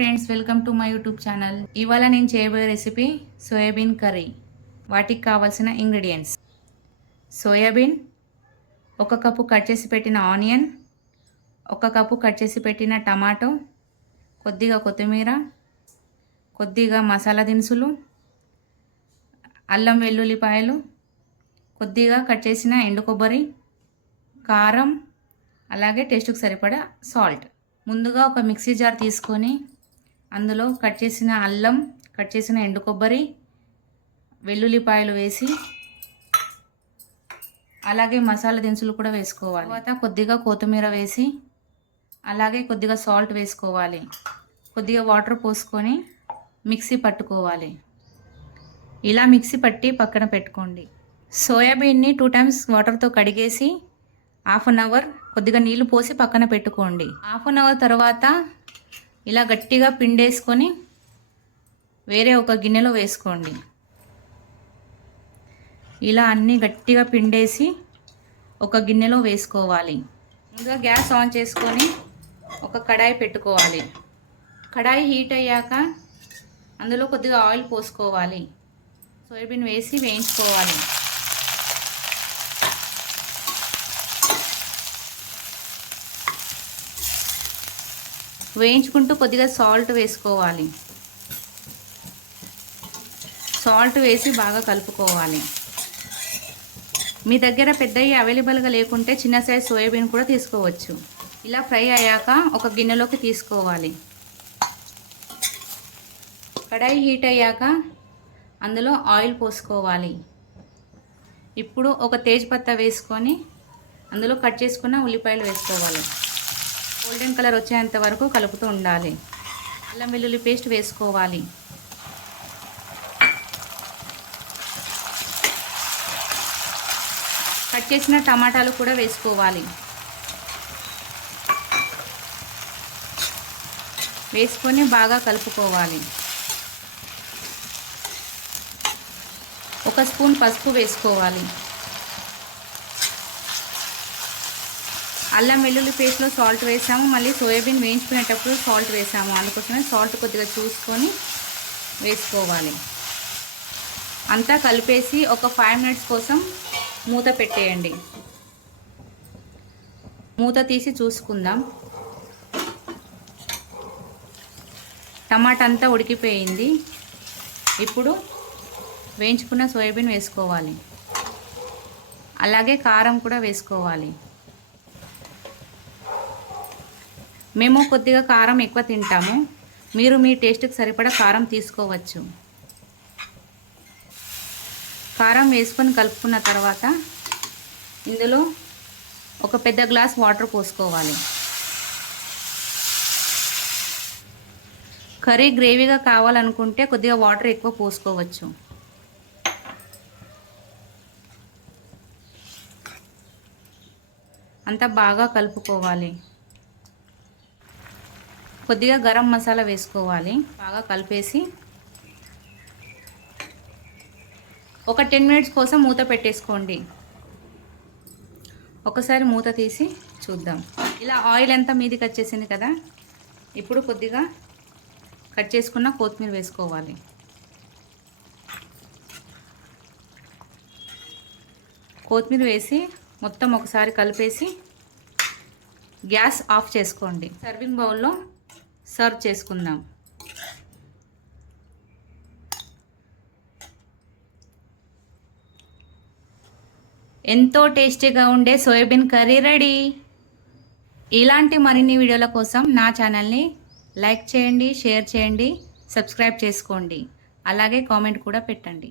Friends, welcome to my YouTube channel. ఇవాళ నేను చేయబోయే రెసిపీ సోయాబీన్ కర్రీ. వాటికి కావాల్సిన ఇంగ్రీడియంట్స్: సోయాబీన్, 1 కప్పు కట్ చేసి పెట్టిన ఆనియన్, 1 కప్పు కట్ చేసి పెట్టిన టమాటో, కొద్దిగా కొత్తిమీర, కొద్దిగా మసాలా దినుసులు, అల్లం వెల్లుల్లిపాయలు, కొద్దిగా కట్ చేసిన ఎండు కొబ్బరి, కారం, అలాగే టేస్ట్కి సరిపడా సాల్ట్. ముందుగా ఒక మిక్సీ జార్ తీసుకొని అందులో కట్ చేసిన అల్లం, కట్ చేసిన ఎండు కొబ్బరి, వెల్లుల్లిపాయలు వేసి అలాగే మసాలా దినుసులు కూడా వేసుకోవాలి. తర్వాత కొద్దిగా కొత్తిమీర వేసి అలాగే కొద్దిగా సాల్ట్ వేసుకోవాలి. కొద్దిగా వాటర్ పోసుకొని మిక్సీ పట్టుకోవాలి. ఇలా మిక్సీ పట్టి పక్కన పెట్టుకోండి. సోయాబీన్ని 2 టైమ్స్ వాటర్తో కడిగేసి హాఫ్ అన్ అవర్ కొద్దిగా నీళ్లు పోసి పక్కన పెట్టుకోండి. హాఫ్ అన్ అవర్ తర్వాత ఇలా గట్టిగా పిండేసుకొని వేరే ఒక గిన్నెలో వేసుకోండి. ఇలా అన్నీ గట్టిగా పిండేసి ఒక గిన్నెలో వేసుకోవాలి. ముందుగా గ్యాస్ ఆన్ చేసుకొని ఒక కడాయి పెట్టుకోవాలి. కడాయి హీట్ అయ్యాక అందులో కొద్దిగా ఆయిల్ పోసుకోవాలి. సోయాబీన్ వేసి వేయించుకోవాలి. వేయించుకుంటూ కొద్దిగా సాల్ట్ వేసుకోవాలి. సాల్ట్ వేసి బాగా కలుపుకోవాలి. మీ దగ్గర పెద్దవి అవైలబుల్గా లేకుంటే చిన్న సైజ్ సోయాబీన్ కూడా తీసుకోవచ్చు. ఇలా ఫ్రై అయ్యాక ఒక గిన్నెలోకి తీసుకోవాలి. కడాయి హీట్ అయ్యాక అందులో ఆయిల్ పోసుకోవాలి. ఇప్పుడు ఒక తేజ్పత్తా వేసుకొని అందులో కట్ చేసుకున్న ఉల్లిపాయలు వేసుకోవాలి. గోల్డెన్ కలర్ వచ్చేంత వరకు కలుపుతూ ఉండాలి. అల్లం వెల్లుల్లి పేస్ట్ వేసుకోవాలి. కట్ చేసిన టమాటాలు కూడా వేసుకోవాలి. వేసుకొని బాగా కలుపుకోవాలి. 1 స్పూన్ పసుపు వేసుకోవాలి. అల్లం వెల్లుల్లి పేస్ట్లో సాల్ట్ వేసాము, మళ్ళీ సోయాబీన్ వేయించుకునేటప్పుడు సాల్ట్ వేసాము. అందుకోసమే సాల్ట్ కొద్దిగా చూసుకొని వేసుకోవాలి. అంతా కలిపేసి ఒక 5 మినిట్స్ కోసం మూత పెట్టేయండి. మూత తీసి చూసుకుందాం. టమాటా అంతా ఉడికిపోయింది. ఇప్పుడు వేయించుకున్న సోయాబీన్ వేసుకోవాలి. అలాగే కారం కూడా వేసుకోవాలి. మేము కొద్దిగా కారం ఎక్కువ తింటాము. మీరు మీ టేస్ట్కి సరిపడా కారం తీసుకోవచ్చు. కారం వేసుకొని కలుపుకున్న తర్వాత ఇందులో ఒక పెద్ద గ్లాస్ వాటర్ పోసుకోవాలి. కర్రీ గ్రేవీగా కావాలనుకుంటే కొద్దిగా వాటర్ ఎక్కువ పోసుకోవచ్చు. అంతా బాగా కలుపుకోవాలి. కొద్దిగా గరం మసాలా వేసుకోవాలి. బాగా కలిపేసి ఒక 10 మినిట్స్ కోసం మూత పెట్టేసుకోండి. ఒకసారి మూత తీసి చూద్దాం. ఇలా ఆయిల్ అంతా మీదికి వచ్చేసింది కదా. ఇప్పుడు కొద్దిగా కట్ చేసుకున్న కొత్తిమీర వేసుకోవాలి. కొత్తిమీర వేసి మొత్తం ఒకసారి కలిపేసి గ్యాస్ ఆఫ్ చేసుకోండి. సర్వింగ్ బౌల్లో సర్వ్ చేసుకుందాం. ఎంతో టేస్టీగా ఉండే సోయాబీన్ కర్రీ రెడీ. ఇలాంటి మరిన్ని వీడియోల కోసం నా ఛానల్ని లైక్ చేయండి, షేర్ చేయండి, సబ్స్క్రైబ్ చేసుకోండి. అలాగే కామెంట్ కూడా పెట్టండి.